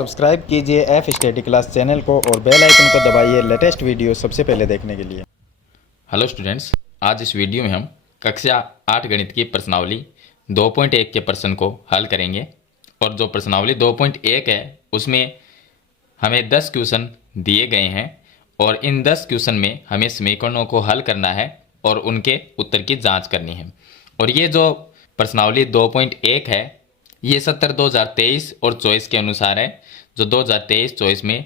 Subscribe कीजिए F study class channel को और बेल आइकन को दबाइए लेटेस्ट वीडियो सबसे पहले देखने के लिए। हेलो स्टूडेंट्स, आज इस वीडियो में हम कक्षा 8 गणित की प्रश्नावली 2.1 के प्रश्न को हल करेंगे। और जो प्रश्नावली 2.1 है उसमें हमें 10 क्वेश्चन दिए गए हैं और इन 10 क्वेश्चन में हमें समीकरणों को हल करना है और उनके उत्तर की जांच करनी है। और ये जो प्रश्नावली 2.1 है ये सत्र 2023 और 24 के अनुसार है। जो 2023-24 में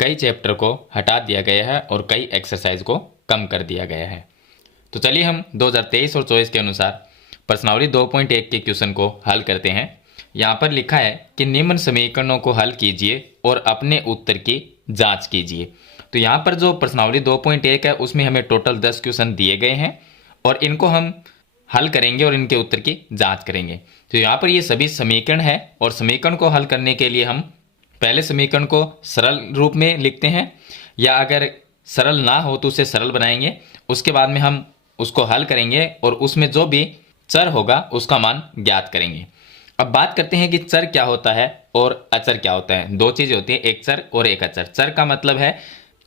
कई चैप्टर को हटा दिया गया है और कई एक्सरसाइज को कम कर दिया गया है। तो चलिए हम 2023 और 24 के अनुसार प्रश्नावली 2.1 के क्वेश्चन को हल करते हैं। यहाँ पर लिखा है कि निम्न समीकरणों को हल कीजिए और अपने उत्तर की जांच कीजिए। तो यहाँ पर जो प्रश्नावली 2.1 है उसमें हमें टोटल 10 क्वेश्चन दिए गए हैं और इनको हम हल करेंगे और इनके उत्तर की जांच करेंगे। तो यहाँ पर ये सभी समीकरण है और समीकरण को हल करने के लिए हम पहले समीकरण को सरल रूप में लिखते हैं, या अगर सरल ना हो तो उसे सरल बनाएंगे। उसके बाद में हम उसको हल करेंगे और उसमें जो भी चर होगा उसका मान ज्ञात करेंगे। अब बात करते हैं कि चर क्या होता है और अचर क्या होता है। दो चीजें होती हैं, एक चर और एक अचर। चर का मतलब है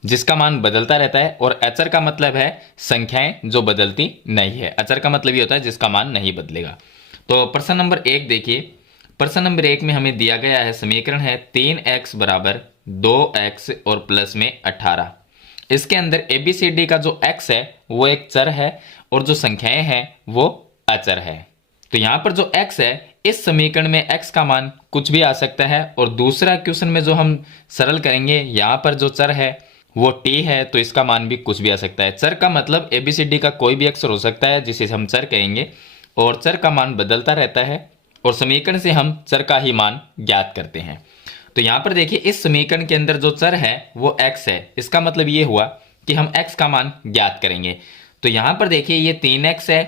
जिसका मान बदलता रहता है और अचर का मतलब है संख्याएं जो बदलती नहीं है। अचर का मतलब ये होता है जिसका मान नहीं बदलेगा। तो प्रश्न नंबर 1 देखिए। प्रश्न नंबर 1 में हमें दिया गया है समीकरण है 3x बराबर 2x और प्लस में 18। इसके अंदर ABCD का जो x है वो एक चर है और जो संख्याएं हैं वो अचर है। तो यहां पर जो x है इस समीकरण में x का मान कुछ भी आ सकता है। और दूसरा क्वेश्चन में जो हम सरल करेंगे यहां पर जो चर है वो t है, तो इसका मान भी कुछ भी आ सकता है। चर का मतलब ABCD का कोई भी अक्षर हो सकता है जिसे हम चर कहेंगे और चर का मान बदलता रहता है और समीकरण से हम चर का ही मान ज्ञात करते हैं। तो यहां पर देखिए इस समीकरण के अंदर जो चर है वो x है। इसका मतलब ये हुआ कि हम x का मान ज्ञात करेंगे। तो यहां पर देखिए ये 3x है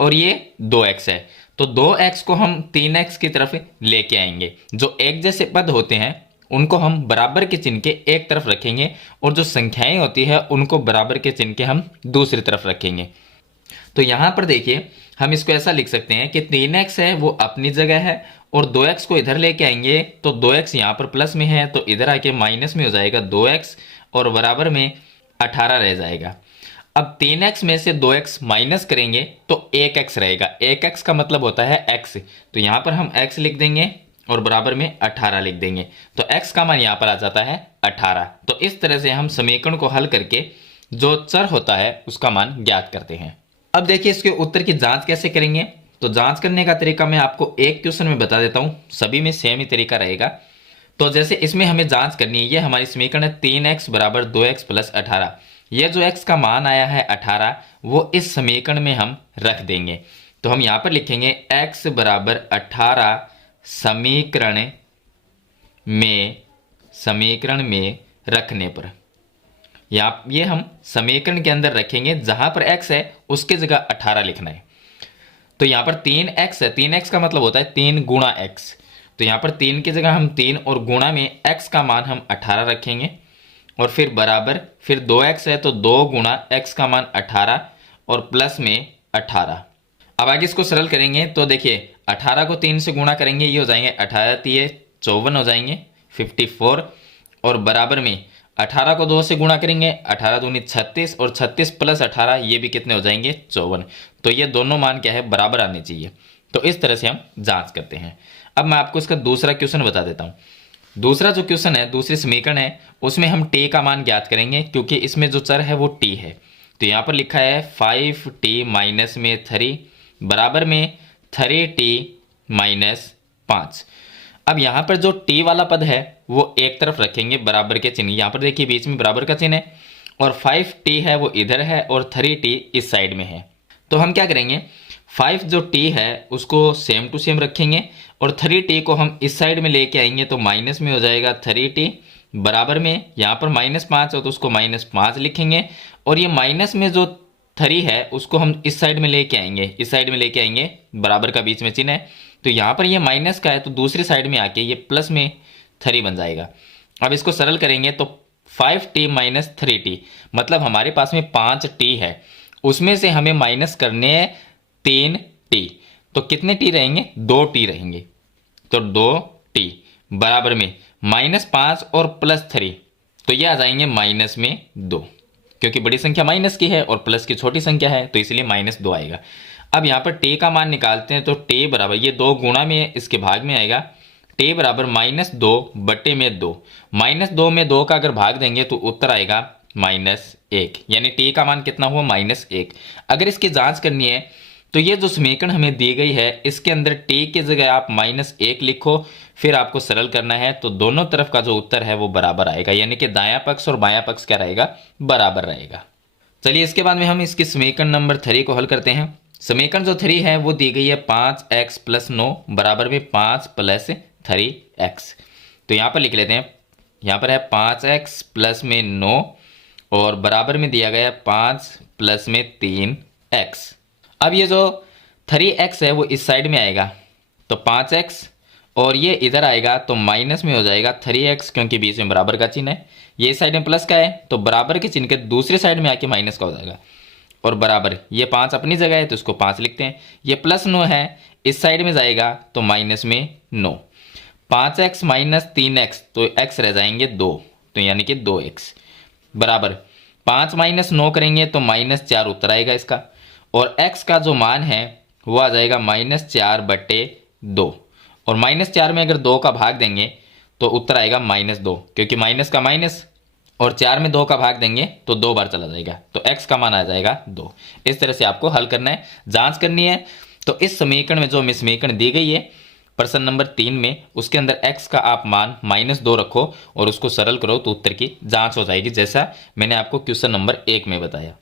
और ये 2x है। तो 2x को हम 3x की तरफ लेके आएंगे। जो एक जैसे पद होते हैं उनको हम बराबर के चिन्ह के एक तरफ रखेंगे और जो संख्याएं होती है उनको बराबर के चिन्ह के हम दूसरी तरफ रखेंगे। तो यहां पर देखिए हम इसको ऐसा लिख सकते हैं कि 3x है वो अपनी जगह है और 2x को इधर लेके आएंगे तो 2x यहां पर प्लस में है तो इधर आके माइनस में हो जाएगा 2x और बराबर में 18 रह जाएगा। अब 3x में से 2x माइनस करेंगे तो 1x रहेगा। 1x का मतलब होता है x। तो यहां पर हम x लिख देंगे और बराबर में 18 लिख देंगे। तो x का मान यहां पर आ जाता है 18। तो इस तरह से हम समीकरण को हल करके जो चर होता है उसका मान ज्ञात करते हैं। अब देखिए इसके उत्तर की जांच कैसे करेंगे। तो जांच करने का तरीका मैं आपको एक क्वेश्चन में बता देता हूं, सभी में सेम ही तरीका रहेगा। तो जैसे इसमें हमें जांच करनी है, ये हमारी समीकरण है 3x बराबर 2x प्लस 18। यह जो x का मान आया है 18 वो इस समीकरण में हम रख देंगे। तो हम यहां पर लिखेंगे x बराबर 18 समीकरण में रखने पर। ये हम समीकरण के अंदर रखेंगे, जहां पर x है उसके जगह 18 लिखना है। तो यहां पर 3x है, 3x का मतलब होता है 3 गुणा x। तो यहां पर 3 की जगह हम 3 और गुणा में x का मान हम 18 रखेंगे और फिर बराबर फिर 2x है तो 2 गुणा x का मान 18 और प्लस में 18। अब आगे इसको सरल करेंगे तो देखिए 18 को 3 से गुणा करेंगे, ये हो जाएंगे 18 3 54 हो जाएंगे 54 और बराबर में 18 को 2 से गुणा करेंगे 18 दूनी 36 और 36 प्लस 18 ये भी कितने हो जाएंगे 54। तो ये दोनों मान क्या है बराबर आने चाहिए। तो इस तरह से हम जांच करते हैं। अब मैं आपको इसका दूसरा क्वेश्चन बता देता हूं। दूसरा जो क्वेश्चन है, दूसरी समीकरण है, उसमें हम t का मान ज्ञात करेंगे क्योंकि इसमें जो चर है वो t है। तो यहां पर लिखा है 5t माइनस में 3 बराबर में 3t माइनस 5। अब यहां पर जो t वाला पद है वो एक तरफ रखेंगे बराबर के चिन्ह। यहां पर देखिए बीच में बराबर का चिन्ह है और 5t है वो इधर है और 3t इस साइड में है। तो हम क्या करेंगे 5 जो t है उसको सेम टू सेम रखेंगे और 3t को हम इस साइड में लेके आएंगे तो माइनस में हो जाएगा 3t बराबर में यहाँ पर -5 है तो उसको -5 लिखेंगे और ये माइनस में जो 3 है उसको हम इस साइड में लेके आएंगे, इस साइड में लेके आएंगे, बराबर का बीच में चिन्ह है। तो यहाँ पर ये माइनस का है तो दूसरी साइड में आके ये प्लस में 3 बन जाएगा। अब इसको सरल करेंगे तो 5t माइनस 3t मतलब हमारे पास में 5t है, उसमें से हमें माइनस करने 3t। तो कितने t रहेंगे 2t रहेंगे। तो 2t बराबर में -5 और +3, तो ये आ जाएंगे माइनस में 2, क्योंकि बड़ी संख्या माइनस की है और प्लस की छोटी संख्या है तो इसलिए -2 आएगा। अब यहाँ पर टे का मान निकालते हैं तो टे बराबर, ये 2 गुणा में इसके भाग में आएगा, टे बराबर -2 बटे में 2, -2 में 2 का अगर भाग देंगे तो उत्तर आएगा -1, यानी टे का मान कितना हुआ -1। अगर इसकी जांच करनी है तो ये जो समीकरण हमें दी गई है इसके अंदर टे की जगह आप -1 लिखो, फिर आपको सरल करना है तो दोनों तरफ का जो उत्तर है वो बराबर आएगा, यानी कि दायां पक्ष और बायां पक्ष क्या रहेगा, बराबर रहेगा। चलिए इसके बाद में हम इसकी समीकरण नंबर 3 को हल करते हैं। समीकरण जो 3 है वो दी गई है 5x + 9 बराबर में 5 + 3x। तो यहाँ पर लिख लेते हैं, यहाँ पर है 5x + में 9 और बराबर में दिया गया 5 + में 3x। अब ये जो 3x है वो इस साइड में आएगा तो 5x, और ये इधर आएगा तो माइनस में हो जाएगा 3x, क्योंकि बीच में बराबर का चिन्ह है। ये साइड में प्लस का है तो बराबर के चिन्ह के दूसरी साइड में आके माइनस का हो जाएगा, और बराबर ये 5 अपनी जगह है तो इसको 5 लिखते हैं। ये +9 है, इस साइड में जाएगा तो माइनस में 9, 5x - 3x तो x रह जाएंगे 2, तो यानी कि 2x बराबर 5 - 9 करेंगे तो -4 उत्तर आएगा इसका, और x का जो मान है वो आ जाएगा -4 बटे 2, और -4 में अगर 2 का भाग देंगे तो उत्तर आएगा -2, क्योंकि माइनस का माइनस और 4 में 2 का भाग देंगे तो 2 बार चला जाएगा, तो x का मान आ जाएगा 2। इस तरह से आपको हल करना है, जांच करनी है। तो इस समीकरण में जो हमें समीकरण दी गई है प्रश्न नंबर 3 में, उसके अंदर x का आप मान -2 रखो और उसको सरल करो तो उत्तर की जांच हो जाएगी, जैसा मैंने आपको क्वेश्चन नंबर 1 में बताया।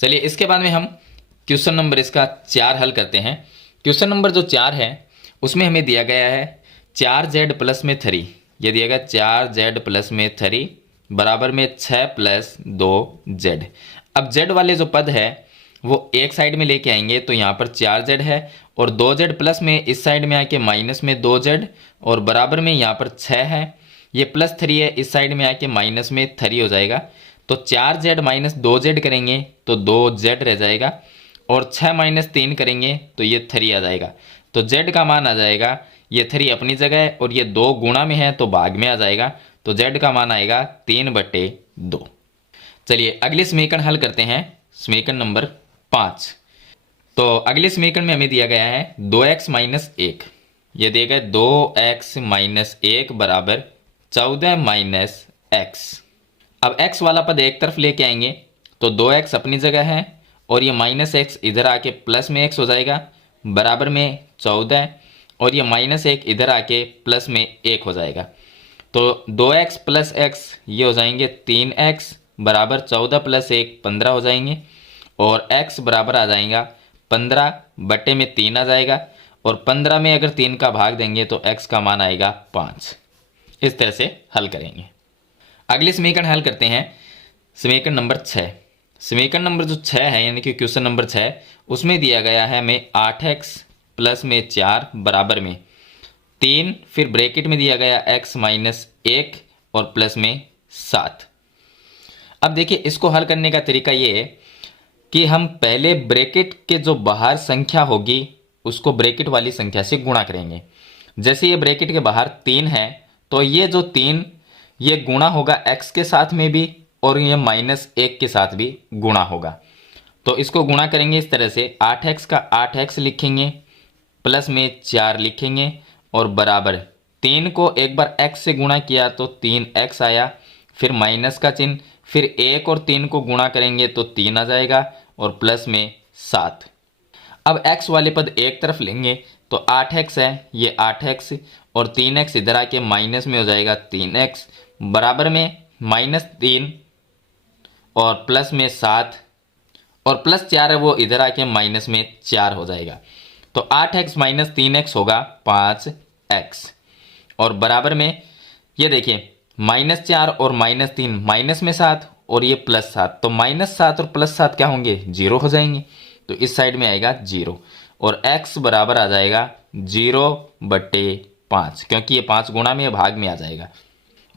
चलिए इसके बाद में हम क्वेश्चन नंबर इसका 4 हल करते हैं। क्वेश्चन नंबर जो 4 है उसमें हमें दिया गया है 4z + में 3, ये दिया गया 4z + में 3 बराबर में 6 + 2z। अब z वाले जो पद है वो एक साइड में लेके आएंगे तो यहाँ पर 4z है, और 2z प्लस में इस साइड में आके माइनस में 2z, और बराबर में यहाँ पर 6 है, ये +3 है, इस साइड में आके माइनस में 3 हो जाएगा। तो 4z - 2z करेंगे तो 2z रह जाएगा, और 6 - 3 करेंगे तो ये 3 आ जाएगा। तो z का मान आ जाएगा, ये 3 अपनी जगह है और ये 2 गुणा में है तो भाग में आ जाएगा, तो z का मान आएगा 3/2। चलिए अगले समीकरण हल करते हैं, समीकरण नंबर 5। तो अगले समीकरण में हमें दिया गया है 2x - 1, ये दिया गया 2x - 1 बराबर 14 - x। अब x वाला पद एक तरफ लेके आएंगे तो 2x अपनी जगह है और ये -x इधर आके प्लस में x हो जाएगा बराबर में 14, और ये -1 इधर आके प्लस में 1 हो जाएगा। तो 2x + x ये हो जाएंगे 3x बराबर 14 + 1 15 हो जाएंगे, और x बराबर आ जाएगा 15 बटे में 3 आ जाएगा, और 15 में अगर 3 का भाग देंगे तो x का मान आएगा 5। इस तरह से हल करेंगे। अगले समीकरण हल करते हैं, समीकरण नंबर 6। समीकरण नंबर जो 6 है यानी कि क्वेश्चन नंबर 6, उसमें दिया गया है हमें 8x + में 4 बराबर में 3, फिर ब्रैकेट में दिया गया x - 1 और प्लस में 7। अब देखिए इसको हल करने का तरीका ये है कि हम पहले ब्रैकेट के जो बाहर संख्या होगी उसको ब्रैकेट वाली संख्या से गुणा करेंगे। जैसे ये ब्रैकेट के बाहर 3 है तो ये जो 3 ये गुणा होगा x के साथ में भी, और ये -1 के साथ भी गुणा होगा। तो इसको गुणा करेंगे इस तरह से, 8x का 8x लिखेंगे प्लस में 4 लिखेंगे, और बराबर 3 को एक बार x से गुणा किया तो 3x आया, फिर माइनस का चिन्ह, फिर 1 और 3 को गुणा करेंगे तो 3 आ जाएगा, और प्लस में 7। अब x वाले पद एक तरफ लेंगे तो 8x है, ये 8x और 3x इधर आके माइनस में हो जाएगा 3x बराबर में -3 और प्लस में 7, और +4 है वो इधर आके माइनस में 4 हो जाएगा। तो 8x - 3x होगा 5x, और बराबर में ये देखिए -4 और -3 माइनस में 7 और ये +7, तो -7 और +7 क्या होंगे, 0 हो जाएंगे, तो इस साइड में आएगा 0, और x बराबर आ जाएगा 0/5, क्योंकि ये 5 गुणा में भाग में आ जाएगा।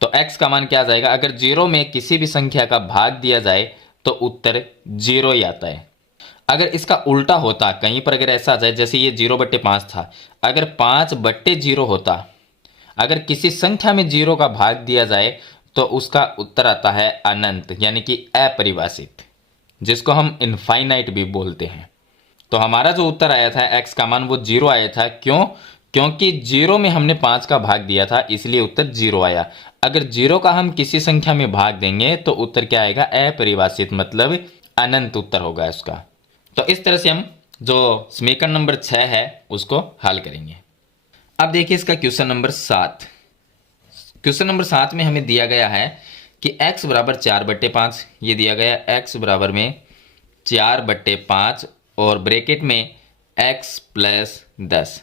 तो x का मान क्या आ जाएगा, अगर 0 में किसी भी संख्या का भाग दिया जाए तो उत्तर 0 ही आता है। अगर इसका उल्टा होता, कहीं पर अगर ऐसा आ जाए जैसे ये 0/5 था, अगर 5/0 होता, अगर किसी संख्या में 0 का भाग दिया जाए तो उसका उत्तर आता है अनंत, यानी कि अपरिभाषित, जिसको हम इनफाइनाइट भी बोलते हैं। तो हमारा जो उत्तर आया था x का मान वो 0 आया था। क्यों? क्योंकि 0 में हमने 5 का भाग दिया था, इसलिए उत्तर 0 आया। अगर 0 का हम किसी संख्या में भाग देंगे तो उत्तर क्या आएगा? अपरिभाषित, मतलब अनंत उत्तर होगा उसका। तो इस तरह से हम जो समीकरण नंबर 6 है उसको हल करेंगे। अब देखिए इसका क्वेश्चन नंबर 7। क्वेश्चन नंबर 7 में हमें दिया गया है कि x बराबर 4/5, ये दिया गया x बराबर में 4/5 और ब्रैकेट में x प्लस 10।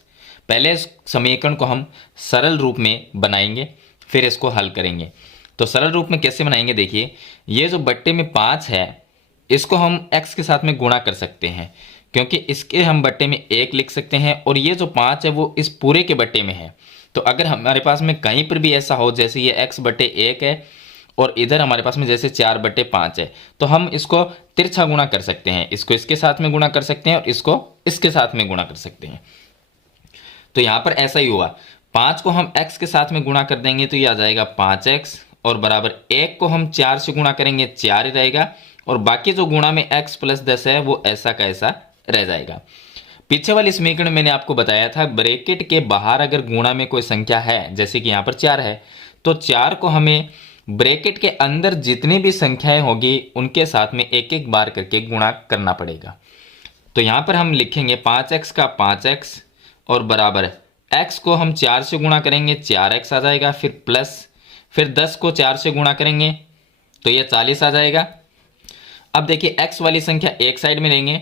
पहले इस समीकरण को हम सरल रूप में बनाएंगे, फिर इसको हल करेंगे। तो सरल रूप में कैसे बनाएंगे? देखिए, ये जो बट्टे में 5 है इसको हम x के साथ में गुणा कर सकते हैं, क्योंकि इसके हम बट्टे में 1 लिख सकते हैं और ये जो 5 है वो इस पूरे के बट्टे में है। तो अगर हमारे पास में कहीं पर भी ऐसा हो, जैसे ये x/1 है और इधर हमारे पास में जैसे 4/5 है, तो हम इसको तिरछा गुणा कर सकते हैं। इसको इसके साथ में गुणा कर सकते हैं और इसको इसके साथ में गुणा कर सकते हैं। तो यहाँ पर ऐसा ही हुआ, 5 को हम x के साथ में गुणा कर देंगे तो ये आ जाएगा 5x, और बराबर 1 को हम 4 से गुणा करेंगे 4 ही रहेगा, और बाकी जो गुणा में x प्लस 10 है वो ऐसा का ऐसा रह जाएगा। पीछे वाली समीकरण मैंने आपको बताया था, ब्रैकेट के बाहर अगर गुणा में कोई संख्या है, जैसे कि यहाँ पर 4 है, तो 4 को हमें ब्रैकेट के अंदर जितनी भी संख्याएं होगी उनके साथ में एक एक बार करके गुणा करना पड़ेगा। तो यहाँ पर हम लिखेंगे 5x का 5x और बराबर x को हम 4 से गुणा करेंगे 4x आ जाएगा, फिर प्लस, फिर 10 को 4 से गुणा करेंगे तो ये 40 आ जाएगा। अब देखिए x वाली संख्या एक साइड में लेंगे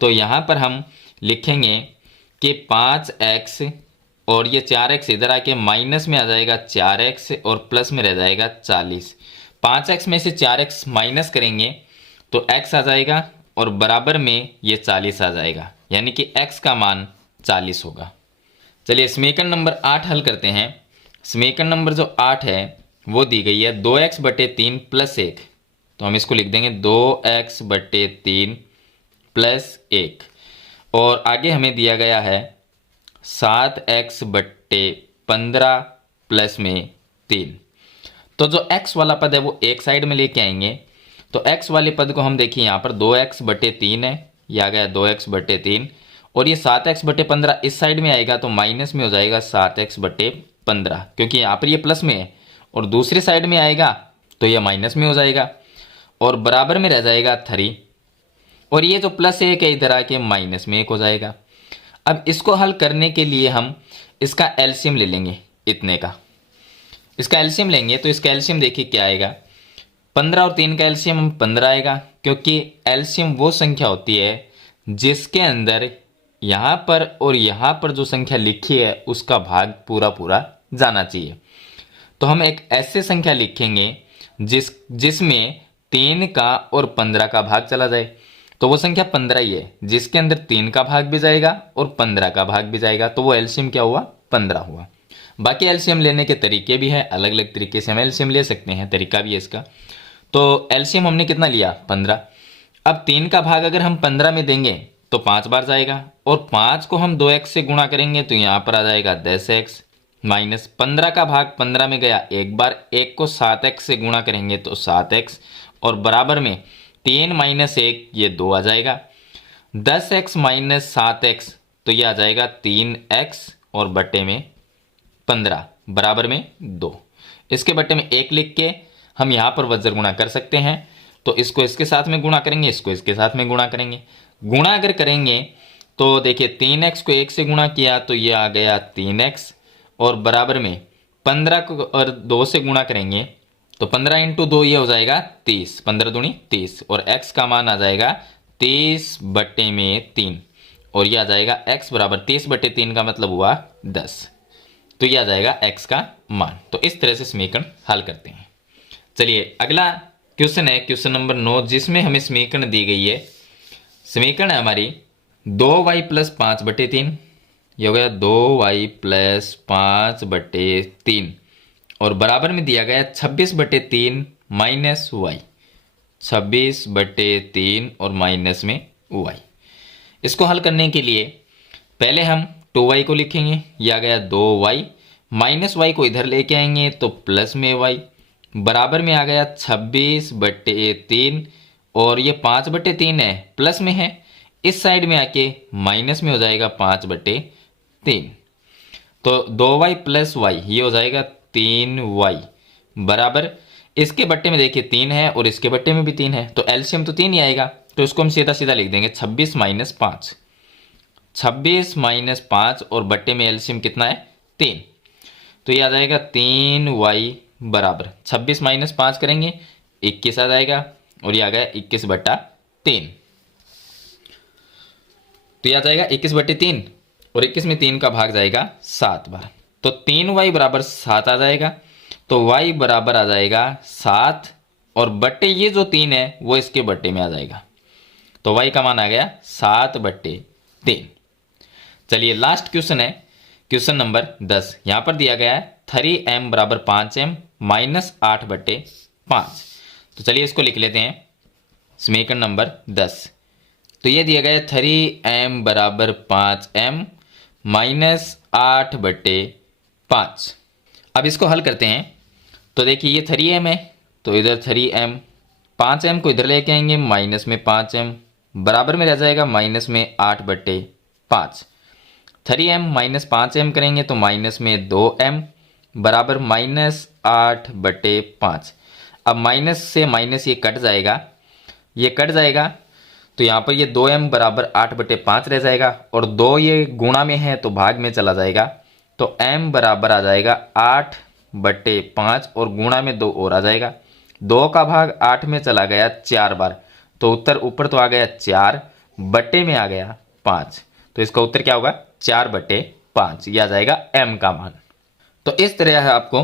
तो यहाँ पर हम लिखेंगे कि 5x और ये 4x इधर आके माइनस में आ जाएगा 4x और प्लस में रह जाएगा 40। 5x में से 4x माइनस करेंगे तो x आ जाएगा और बराबर में ये 40 आ जाएगा, यानी कि x का मान 40 होगा। चलिए समीकरण नंबर 8 हल करते हैं। समीकरण नंबर जो 8 है वो दी गई है 2x/3 + 1, तो हम इसको लिख देंगे 2x/3 + 1, और आगे हमें दिया गया है 7x/15 प्लस में 3। तो जो x वाला पद है वो एक साइड में लेके आएंगे, तो x वाले पद को हम देखिए यहाँ पर 2x/3 है, ये आ गया 2x/3, और ये 7x/15 इस साइड में आएगा तो माइनस में हो जाएगा 7x/15, क्योंकि यहाँ पर ये प्लस में है, और दूसरी साइड में आएगा तो ये माइनस में हो जाएगा, और बराबर में रह जाएगा 3, और ये जो +1 है इधर आके माइनस में 1 हो जाएगा। अब इसको हल करने के लिए हम इसका एलसीएम ले लेंगे, इतने का इसका एलसीएम लेंगे तो इसका एलसीएम देखिए क्या आएगा, 15 और 3 का एलसीएम हम 15 आएगा, क्योंकि एलसीएम वो संख्या होती है जिसके अंदर यहाँ पर और यहाँ पर जो संख्या लिखी है उसका भाग पूरा पूरा जाना चाहिए। तो हम एक ऐसे संख्या लिखेंगे जिसमें 3 का और 15 का भाग चला जाए, तो वो संख्या 15 ही है, जिसके अंदर 3 का भाग भी जाएगा और 15 का भाग भी जाएगा, तो वो एलसीएम क्या हुआ? 15 हुआ। बाकी एलसीएम लेने के तरीके भी हैं, अलग अलग तरीके से हम एलसीएम ले सकते हैं, तरीका भी है इसका। तो एलसीएम हमने कितना लिया? 15। अब 3 का भाग अगर हम 15 में देंगे तो 5 बार जाएगा, और 5 को हम 2x से गुणा करेंगे तो यहाँ पर आ जाएगा 10x, माइनस 15 का भाग 15 में गया एक बार, 1 को 7x से गुणा करेंगे तो 7x, और बराबर में 3 - 1 ये 2 आ जाएगा, 10x - 7x तो ये आ जाएगा 3x, और बट्टे में 15 बराबर में 2। इसके बट्टे में 1 लिख के हम यहाँ पर वज्र गुणा कर सकते हैं, तो इसको इसके साथ में गुणा करेंगे, इसको इसके साथ में गुणा करेंगे। गुणा अगर करेंगे तो देखिए 3x को 1 से गुणा किया तो ये आ गया 3x, और बराबर में 15 को और 2 से गुणा करेंगे तो 15 × 2 ये हो जाएगा 30, 15 दूनी 30, और x का मान आ जाएगा 30/3, और ये आ जाएगा x बराबर 30/3 का मतलब हुआ 10, तो ये आ जाएगा x का मान। तो इस तरह से समीकरण हल करते हैं। चलिए अगला क्वेश्चन है क्वेश्चन नंबर 9, जिसमें हमें समीकरण दी गई है। समीकरण है हमारी 2y + 5/3, ये हो गया 2y + 5/3, और बराबर में दिया गया 26/3 - y, 26/3 और माइनस में y। इसको हल करने के लिए पहले हम 2y को लिखेंगे, यह आ गया 2y, माइनस वाई को इधर लेके आएंगे तो प्लस में वाई, बराबर में आ गया 26/3, और ये 5/3 है, प्लस में है, इस साइड में आके माइनस में हो जाएगा 5/3। तो 2y प्लस वाई ये हो जाएगा 3y, बराबर इसके बट्टे में देखिए 3 है और इसके बट्टे में भी 3 है, तो एलसीएम तो 3 ही आएगा, तो इसको हम सीधा सीधा लिख देंगे 26 - 5, 26 - 5 और बट्टे में एलसीएम कितना है 3, तो ये आ जाएगा 3y बराबर 26 - 5 करेंगे 21 आ जाएगा, और ये आ गया 21/3। तो ये आ जाएगा 21/3, और 21 में 3 का भाग जाएगा 7 बार, तो 3y बराबर 7 आ जाएगा। तो y बराबर आ जाएगा 7, और बट्टे ये जो 3 है वो इसके बट्टे में आ जाएगा, तो y का मान आ गया 7/3। चलिए लास्ट क्वेश्चन है, क्वेश्चन नंबर 10। यहां पर दिया गया है 3m बराबर 5m माइनस 8/5। तो चलिए इसको लिख लेते हैं, समीकरण नंबर 10। तो ये दिया गया है 3m बराबर 5m माइनस 8/5। अब इसको हल करते हैं, तो देखिए ये 3m है, तो इधर 3m, 5m को इधर लेके आएंगे माइनस में 5m, बराबर में रह जाएगा माइनस में 8/5। 3m माइनस 5m करेंगे तो माइनस में 2m, बराबर माइनस 8/5। अब माइनस से माइनस ये कट जाएगा, ये कट जाएगा, तो यहाँ पर ये 2m बराबर 8/5 रह जाएगा, और 2 ये गुणा में है तो भाग में चला जाएगा, तो m बराबर आ जाएगा 8/5, और गुणा में 2 और आ जाएगा, 2 का भाग 8 में चला गया 4 बार, तो उत्तर ऊपर तो आ गया 4, बट्टे में आ गया 5, तो इसका उत्तर क्या होगा 4/5, यह आ जाएगा m का मान। तो इस तरह है आपको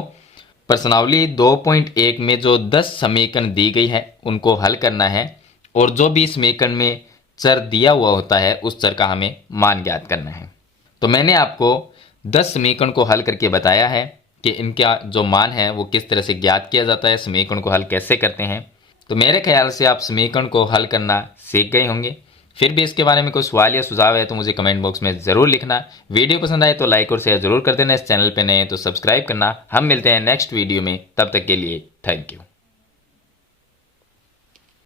प्रश्नावली 2.1 में जो 10 समीकरण दी गई है उनको हल करना है, और जो भी समीकरण में चर दिया हुआ होता है उस चर का हमें मान ज्ञात करना है। तो मैंने आपको 10 समीकरण को हल करके बताया है कि इनका जो मान है वो किस तरह से ज्ञात किया जाता है, समीकरण को हल कैसे करते हैं। तो मेरे ख्याल से आप समीकरण को हल करना सीख गए होंगे। फिर भी इसके बारे में कोई सवाल या सुझाव है तो मुझे कमेंट बॉक्स में ज़रूर लिखना। वीडियो पसंद आए तो लाइक और शेयर जरूर कर देना। इस चैनल पे नए हैं तो सब्सक्राइब करना। हम मिलते हैं नेक्स्ट वीडियो में, तब तक के लिए थैंक यू।